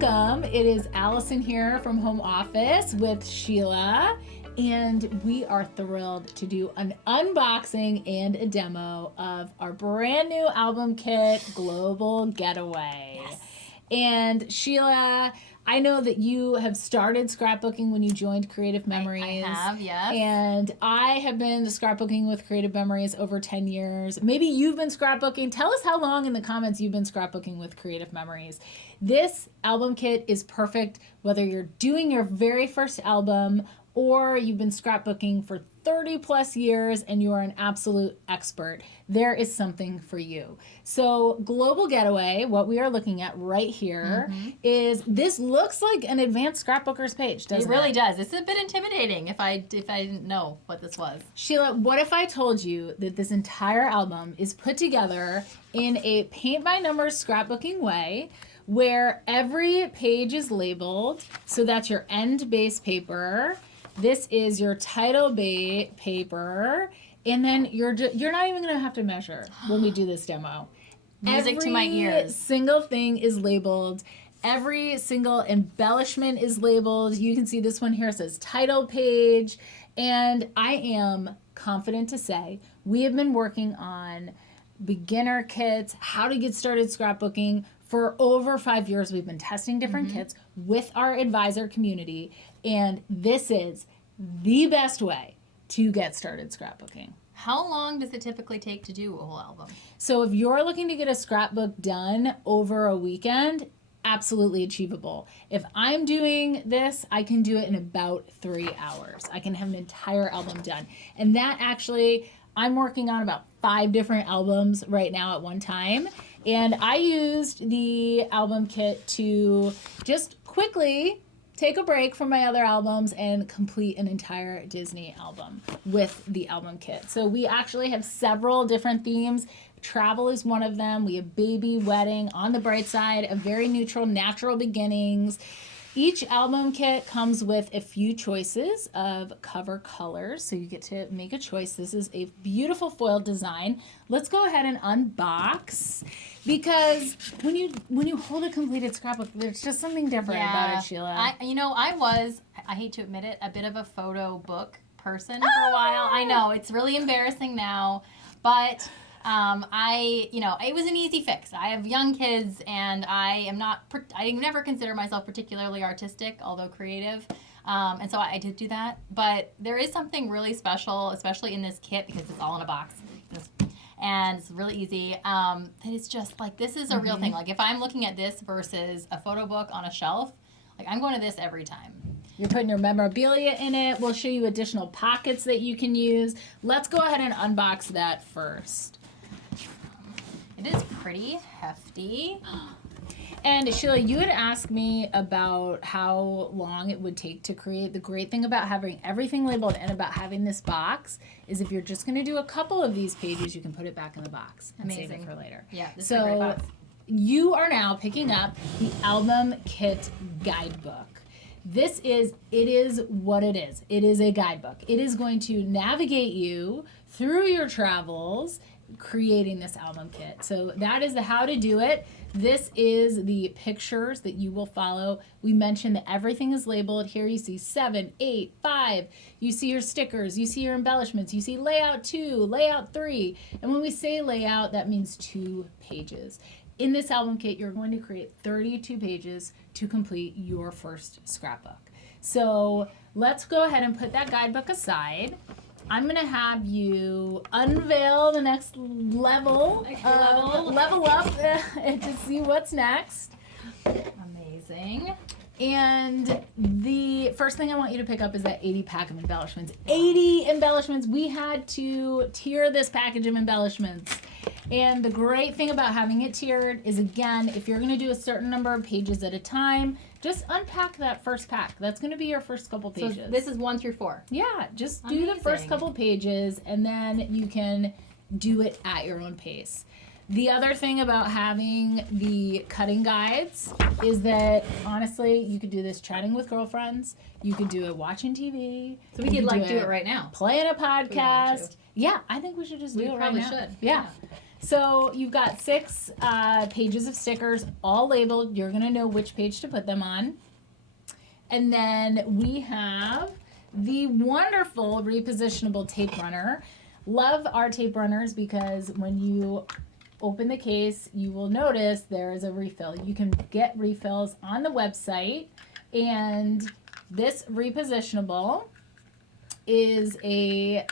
Welcome. It is Allison here from home office with Sheila, and we are thrilled to do an unboxing and a demo of our brand new album kit, Global Getaway. Yes. And Sheila, I know that you have started scrapbooking when you joined Creative Memories. I have, yes. And I have been scrapbooking with Creative Memories over 10 years. Maybe you've been scrapbooking. Tell us how long in the comments you've been scrapbooking with Creative Memories. This album kit is perfect whether you're doing your very first album or you've been scrapbooking for 30 plus years and you are an absolute expert. There is something for you. So Global Getaway, what we are looking at right here, is this looks like an advanced scrapbooker's page, doesn't it? It really does. It's a bit intimidating if I didn't know what this was. Sheila, what if I told you that this entire album is put together in a paint by numbers scrapbooking way where every page is labeled, so that's your end base paper. This is your title paper, and then you're not even going to have to measure when we do this demo. Music to my ears. Every single thing is labeled. Every single embellishment is labeled. You can see this one here says title page, and I am confident to say we have been working on beginner kits, how to get started scrapbooking. For over 5 years, we've been testing different kits with our advisor community, and this is the best way to get started scrapbooking. How long does it typically take to do a whole album? So if you're looking to get a scrapbook done over a weekend, absolutely achievable. If I'm doing this, I can do it in about 3 hours. I can have an entire album done. And that actually, I'm working on about 5 different albums right now at one time. And I used the album kit to just quickly take a break from my other albums and complete an entire Disney album with the album kit. So we actually have several different themes. Travel is one of them. We have baby, wedding, on the bright side, a very neutral, natural beginnings. Each album kit comes with a few choices of cover colors, so you get to make a choice. This is a beautiful foil design. Let's go ahead and unbox, because when you hold a completed scrapbook, there's just something different about it, Sheila. I hate to admit it, a bit of a photo book person for a while. I know, it's really embarrassing now, but it was an easy fix. I have young kids, and I never consider myself particularly artistic, although creative. And so I did do that. But there is something really special, especially in this kit, because it's all in a box. And it's really easy. And it's just like, this is a real thing. Like, if I'm looking at this versus a photo book on a shelf, like, I'm going to this every time. You're putting your memorabilia in it. We'll show you additional pockets that you can use. Let's go ahead and unbox that first. It is pretty hefty. And Sheila, you had asked me about how long it would take to create. The great thing about having everything labeled and about having this box is if you're just going to do a couple of these pages, you can put it back in the box and save it for later. Yeah, this is a great box. You are now picking up the album kit guidebook. It is what it is. It is a guidebook. It is going to navigate you through your travels creating this album kit. So that is the how to do it. This is the pictures that you will follow. We mentioned that everything is labeled. Here you see 7, 8, 5. You see your stickers. You see your embellishments. You see layout 2, layout 3. And when we say layout, that means 2 pages. In this album kit, you're going to create 32 pages to complete your first scrapbook. So let's go ahead and put that guidebook aside. I'm going to have you unveil the next level up to see what's next. Amazing. And the first thing I want you to pick up is that 80 pack of embellishments. 80 embellishments. We had to tier this package of embellishments. And the great thing about having it tiered is, again, if you're going to do a certain number of pages at a time, just unpack that first pack. That's going to be your first couple pages. So this is 1 through 4. Yeah, just do the first couple pages, and then you can do it at your own pace. The other thing about having the cutting guides is that, honestly, you could do this chatting with girlfriends. You could do it watching TV. So we could do it right now. Playing a podcast. Yeah, I think we should just do it right now. We probably should. Yeah. So you've got 6 pages of stickers, all labeled. You're going to know which page to put them on. And then we have the wonderful repositionable tape runner. Love our tape runners because when you open the case, you will notice there is a refill. You can get refills on the website, and this repositionable is a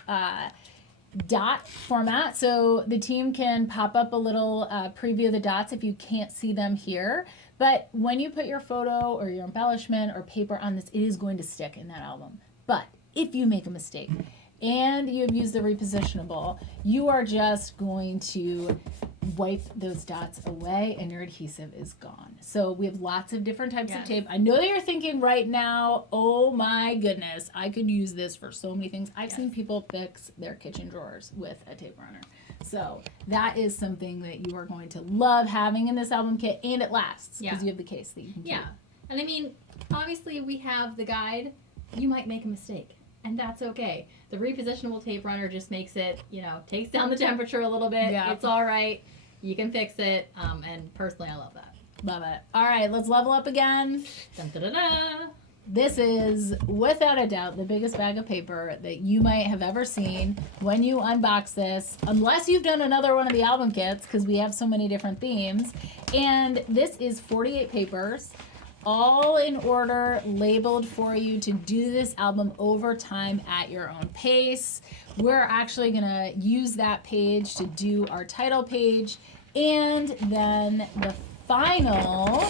dot format, so the team can pop up a little preview of the dots if you can't see them here. But when you put your photo or your embellishment or paper on this, it is going to stick in that album. But if you make a mistake and you have used the repositionable, you are just going to wipe those dots away and your adhesive is gone. So we have lots of different types of tape. I know that you're thinking right now, oh my goodness, I could use this for so many things. I've seen people fix their kitchen drawers with a tape runner. So that is something that you are going to love having in this album kit, and it lasts because you have the case that you can keep. And I mean, obviously we have the guide. You might make a mistake, and that's okay. The repositionable tape runner just makes it, takes down the temperature a little bit. It's all right. You can fix it, and personally, I love that. Love it. All right, let's level up again. Dun, da, da, da. This is, without a doubt, the biggest bag of paper that you might have ever seen when you unbox this, unless you've done another one of the album kits, because we have so many different themes. And this is 48 papers, all in order, labeled for you to do this album over time at your own pace. We're actually going to use that page to do our title page, and then the final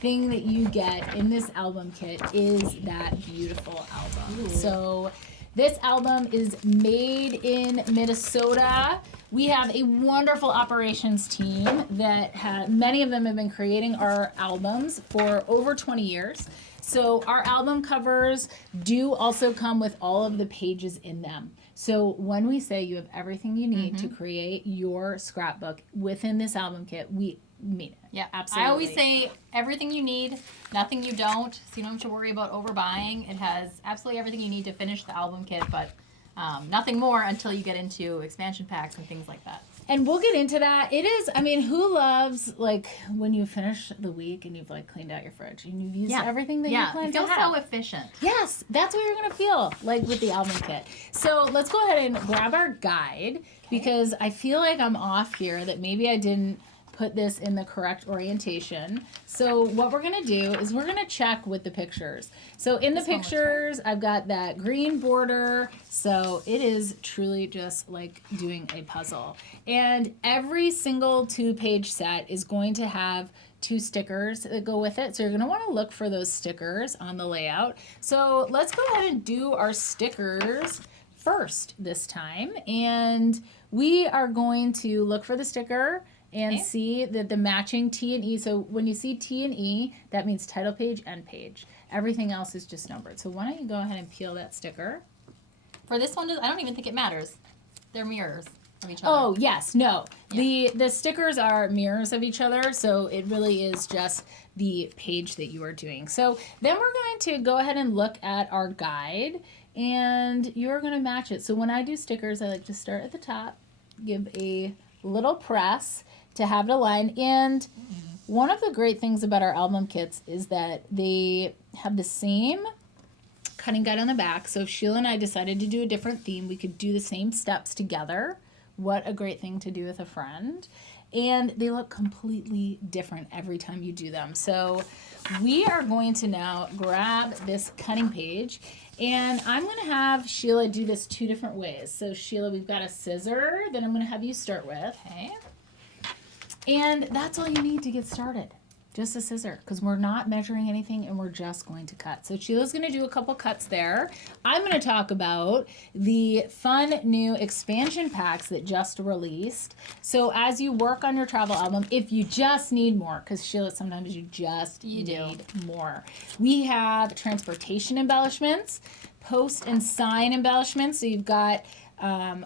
thing that you get in this album kit is that beautiful album. Ooh. So this album is made in Minnesota. We have a wonderful operations team that many of them have been creating our albums for over 20 years. So our album covers do also come with all of the pages in them. So when we say you have everything you need to create your scrapbook within this album kit, we mean it. Yeah, absolutely. I always say everything you need, nothing you don't, so you don't have to worry about overbuying. It has absolutely everything you need to finish the album kit, but nothing more until you get into expansion packs and things like that. And we'll get into that. It is, I mean, who loves, like, when you finish the week and you've, like, cleaned out your fridge and you've used everything that you planned to have. It feels so efficient. Yes, that's what you're going to feel like with the album kit. So let's go ahead and grab our guide, because I feel like I'm off here, that maybe I didn't put this in the correct orientation. So what we're going to do is we're going to check with the pictures. So in the pictures, I've got that green border. So it is truly just like doing a puzzle. And every single 2-page set is going to have 2 stickers that go with it. So you're going to want to look for those stickers on the layout. So let's go ahead and do our stickers first this time. And we are going to look for the sticker and see that the matching T and E. So when you see T and E, that means title page, end page. Everything else is just numbered. So why don't you go ahead and peel that sticker? For this one, I don't even think it matters. They're mirrors of each other. Oh, yes. No. Yeah. The stickers are mirrors of each other, so it really is just the page that you are doing. So then we're going to go ahead and look at our guide, and you're going to match it. So when I do stickers, I like to start at the top, give a little press to have it aligned. And one of the great things about our album kits is that they have the same cutting guide on the back. So if Sheila and I decided to do a different theme, we could do the same steps together. What a great thing to do with a friend. And they look completely different every time you do them. So we are going to now grab this cutting page, and I'm going to have Sheila do this 2 different ways. So Sheila, we've got a scissor that I'm going to have you start with. Okay. And that's all you need to get started. Just a scissor, because we're not measuring anything and we're just going to cut. So Sheila's going to do a couple cuts there. I'm going to talk about the fun new expansion packs that just released. So as you work on your travel album, if you just need more, because Sheila, sometimes you just need more. We have transportation embellishments, post and sign embellishments. So you've got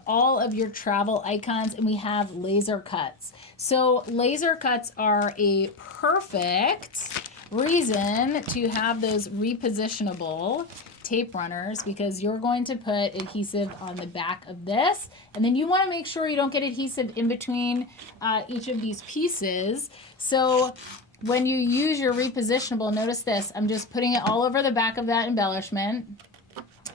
all of your travel icons, and we have laser cuts. So laser cuts are a perfect reason to have those repositionable tape runners, because you're going to put adhesive on the back of this, and then you want to make sure you don't get adhesive in between each of these pieces. So when you use your repositionable, notice this, I'm just putting it all over the back of that embellishment.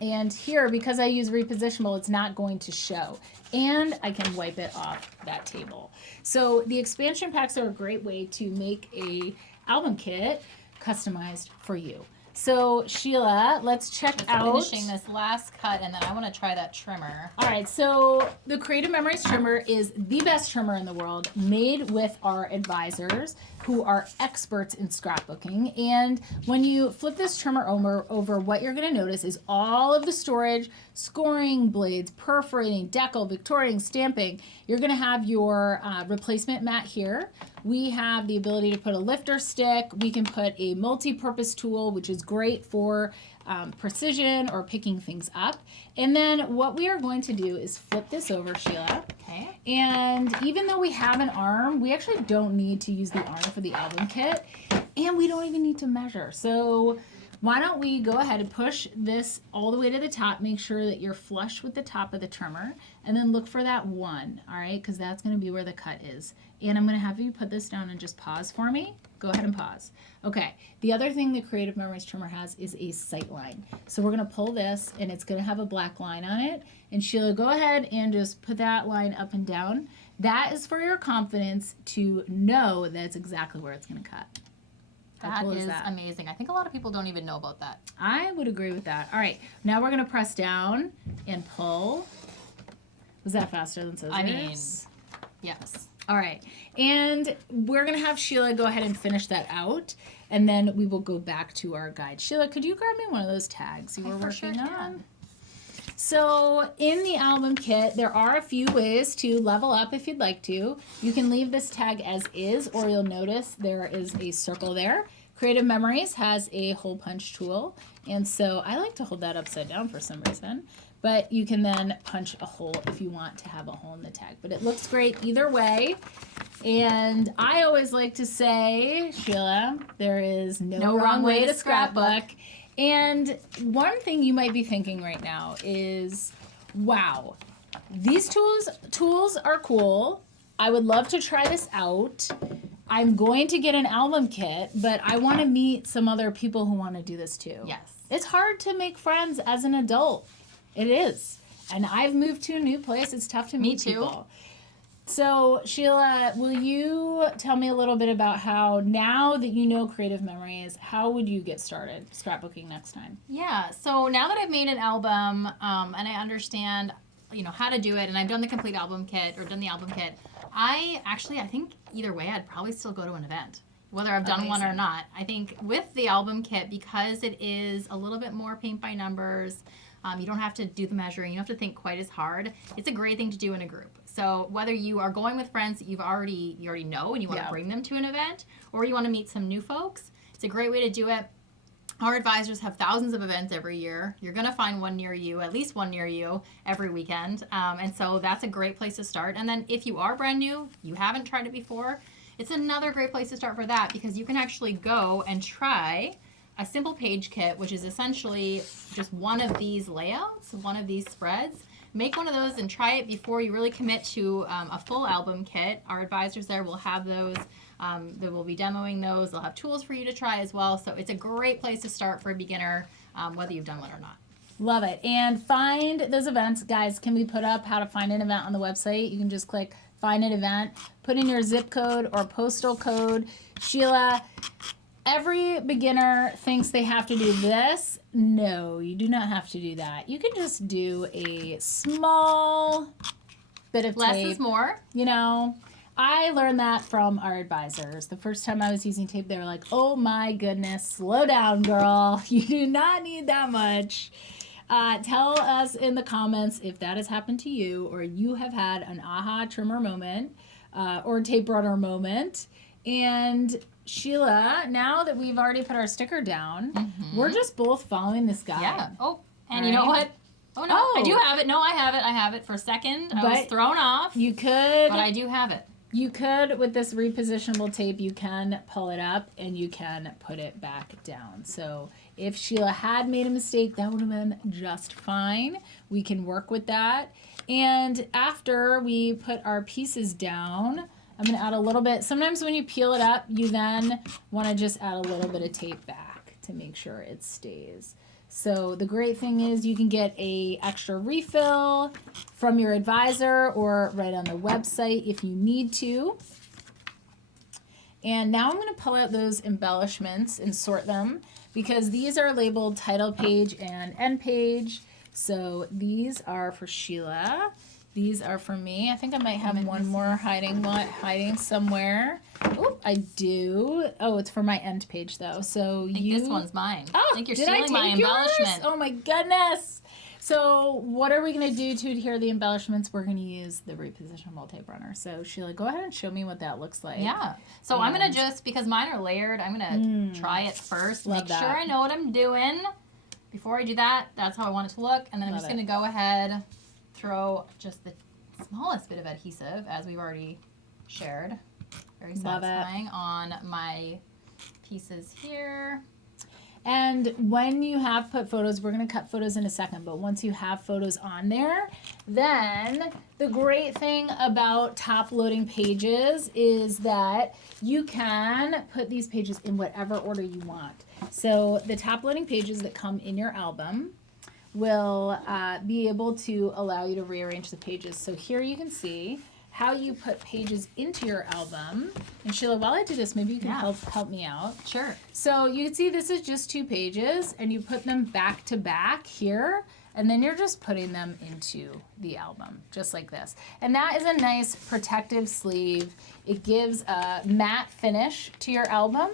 And here, because I use repositionable, it's not going to show. And I can wipe it off that table. So the expansion packs are a great way to make a album kit customized for you. So Sheila, let's check out. Finishing this last cut, and then I want to try that trimmer. All right, so the Creative Memories trimmer is the best trimmer in the world, made with our advisors who are experts in scrapbooking. And when you flip this trimmer over, what you're going to notice is all of the storage, scoring blades, perforating, decal, Victorian, stamping. You're going to have your replacement mat here. We have the ability to put a lifter stick. We can put a multi-purpose tool, which is great for precision or picking things up. And then what we are going to do is flip this over, Sheila. Okay. And even though we have an arm, we actually don't need to use the arm for the album kit. And we don't even need to measure. So why don't we go ahead and push this all the way to the top, make sure that you're flush with the top of the trimmer, and then look for that 1, all right? Because that's going to be where the cut is. And I'm going to have you put this down and just pause for me. Go ahead and pause. Okay, the other thing the Creative Memories trimmer has is a sight line. So we're going to pull this, and it's going to have a black line on it. And Sheila, go ahead and just put that line up and down. That is for your confidence to know that it's exactly where it's going to cut. That is amazing. I think a lot of people don't even know about that. I would agree with that. All right, now we're going to press down and pull. Was that faster than scissors? I mean, yes. All right, and we're going to have Sheila go ahead and finish that out, and then we will go back to our guide. Sheila, could you grab me one of those tags you were working on? So in the album kit, there are a few ways to level up if you'd like to. You can leave this tag as is, or you'll notice there is a circle there. Creative Memories has a hole punch tool, and so I like to hold that upside down for some reason. But you can then punch a hole if you want to have a hole in the tag. But it looks great either way. And I always like to say, Sheila, there is no wrong way to scrapbook. And one thing you might be thinking right now is, wow, these tools are cool. I would love to try this out. I'm going to get an album kit, but I want to meet some other people who want to do this too. Yes. It's hard to make friends as an adult. It is. And I've moved to a new place. It's tough to meet people. So, Sheila, will you tell me a little bit about how, now that you know Creative Memories, how would you get started scrapbooking next time? Yeah, so now that I've made an album and I understand, how to do it, and I've done the complete album kit or done the album kit, I think either way I'd probably still go to an event, whether I've done one or not. I think with the album kit, because it is a little bit more paint by numbers, you don't have to do the measuring, you don't have to think quite as hard. It's a great thing to do in a group. So whether you are going with friends that you already know and you want to bring them to an event, or you want to meet some new folks, it's a great way to do it. Our advisors have thousands of events every year. You're going to find one near you, at least one near you, every weekend. And so that's a great place to start. And then if you are brand new, you haven't tried it before, it's another great place to start for that, because you can actually go and try a simple page kit, which is essentially just one of these layouts, one of these spreads. Make one of those and try it before you really commit to a full album kit. Our advisors there will have those. They will be demoing those. They'll have tools for you to try as well. So it's a great place to start for a beginner, whether you've done one or not. Love it. And find those events. Guys, can we put up how to find an event on the website? You can just click find an event, put in your zip code or postal code. Sheila, every beginner thinks they have to do this. No, you do not have to do that. You can just do a small bit of tape. Less is more. I learned that from our advisors. The first time I was using tape, they were like, oh my goodness, slow down, girl. You do not need that much. Tell us in the comments if that has happened to you, or you have had an aha trimmer moment or tape runner moment. And Sheila, now that we've already put our sticker down, we're just both following this guide. Yeah. Oh, and you know what? Oh, no. I do have it. No, I have it. I have it for a second. I was thrown off. You could. But I do have it. You could, with this repositionable tape, you can pull it up and you can put it back down. So if Sheila had made a mistake, that would have been just fine. We can work with that. And after we put our pieces down, I'm going to add a little bit. Sometimes when you peel it up, you then want to just add a little bit of tape back to make sure it stays. So the great thing is you can get a extra refill from your advisor or right on the website if you need to. And now I'm going to pull out those embellishments and sort them because these are labeled title page and end page. So these are for Sheila. These are for me. I think I might have one more hiding somewhere. Oh, I do. Oh, it's for my end page though. So I think this one's mine. Oh, I think you're did I stealing my take yours? embellishment. Oh my goodness. So what are we going to do to adhere the embellishments? We're going to use the repositionable tape runner. So Sheila, go ahead and show me what that looks like. Yeah. So I'm going to just, because mine are layered, I'm going to try it first. Love Make that. sure I know what I'm doing. Before I do that, that's how I want it to look. And then I'm Love just going to go ahead, throw just the smallest bit of adhesive, as we've already shared. Very satisfying on my pieces here. And when you have put photos, we're going to cut photos in a second, but once you have photos on there, then the great thing about top loading pages is that you can put these pages in whatever order you want. So the top loading pages that come in your album will be able to allow you to rearrange the pages. So here you can see how you put pages into your album. And Sheila, while I do this, maybe you can help me out. Sure. So you can see this is just 2 pages and you put them back to back here and then you're just putting them into the album just like this. And that is a nice protective sleeve. It gives a matte finish to your album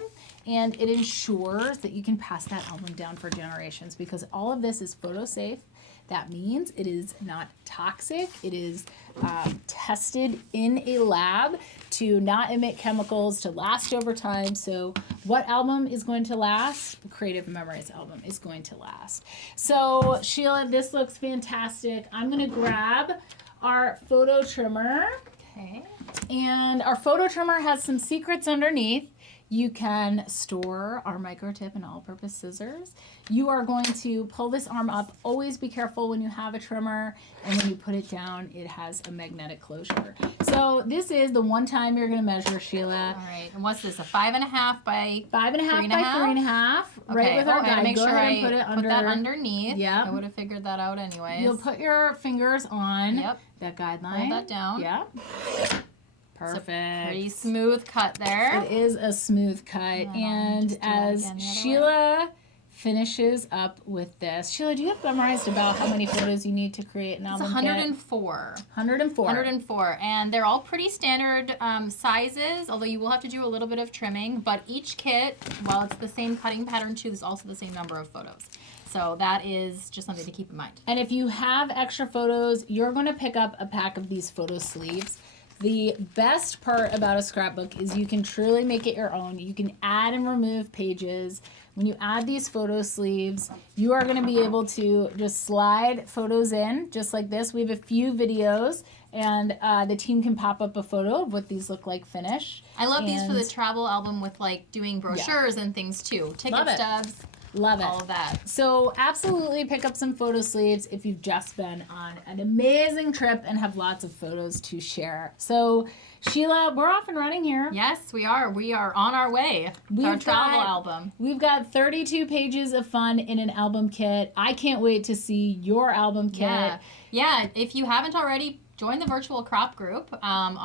and it ensures that you can pass that album down for generations because all of this is photo safe. That means it is not toxic. It is tested in a lab to not emit chemicals, to last over time. So what album is going to last? Creative Memories album is going to last. So Sheila, this looks fantastic. I'm going to grab our photo trimmer. Okay. And our photo trimmer has some secrets underneath. You can store our micro tip and all-purpose scissors. You are going to pull this arm up. Always be careful when you have a trimmer, and when you put it down, it has a magnetic closure. So this is the one time you're going to measure, Sheila. All right. And what's this? A 5.5 by 5.5 by 3.5. Right with our guide. Make Go sure ahead I and put it under. put that underneath. Yep. I would have figured that out anyways. You'll put your fingers on Yep. that guideline. Hold that down. Yeah. Perfect. Pretty smooth cut there. It is a smooth cut. And as Sheila finishes up with this, Sheila, do you have memorized about how many photos you need to create an album It's kit? 104. 104. 104. And they're all pretty standard sizes, although you will have to do a little bit of trimming. But each kit, while it's the same cutting pattern too, is also the same number of photos. So that is just something to keep in mind. And if you have extra photos, you're going to pick up a pack of these photo sleeves. The best part about a scrapbook is you can truly make it your own. You can add and remove pages. When you add these photo sleeves, you are going to be able to just slide photos in just like this. We have a few videos and the team can pop up a photo of what these look like finished. I love these for the travel album with like doing brochures and things too. Ticket stubs. Love it. All of that. So absolutely pick up some photo sleeves if you've just been on an amazing trip and have lots of photos to share. So Sheila, we're off and running here. Yes, we are. We are on our way with our travel album. We've got 32 pages of fun in an album kit. I can't wait to see your album kit. Yeah. If you haven't already, join the virtual crop group on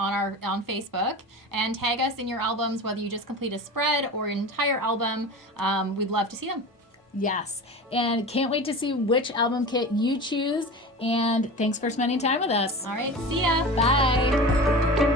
Facebook and tag us in your albums, whether you just complete a spread or an entire album. We'd love to see them. Yes, and can't wait to see which album kit you choose. And thanks for spending time with us. All right, see ya. Bye.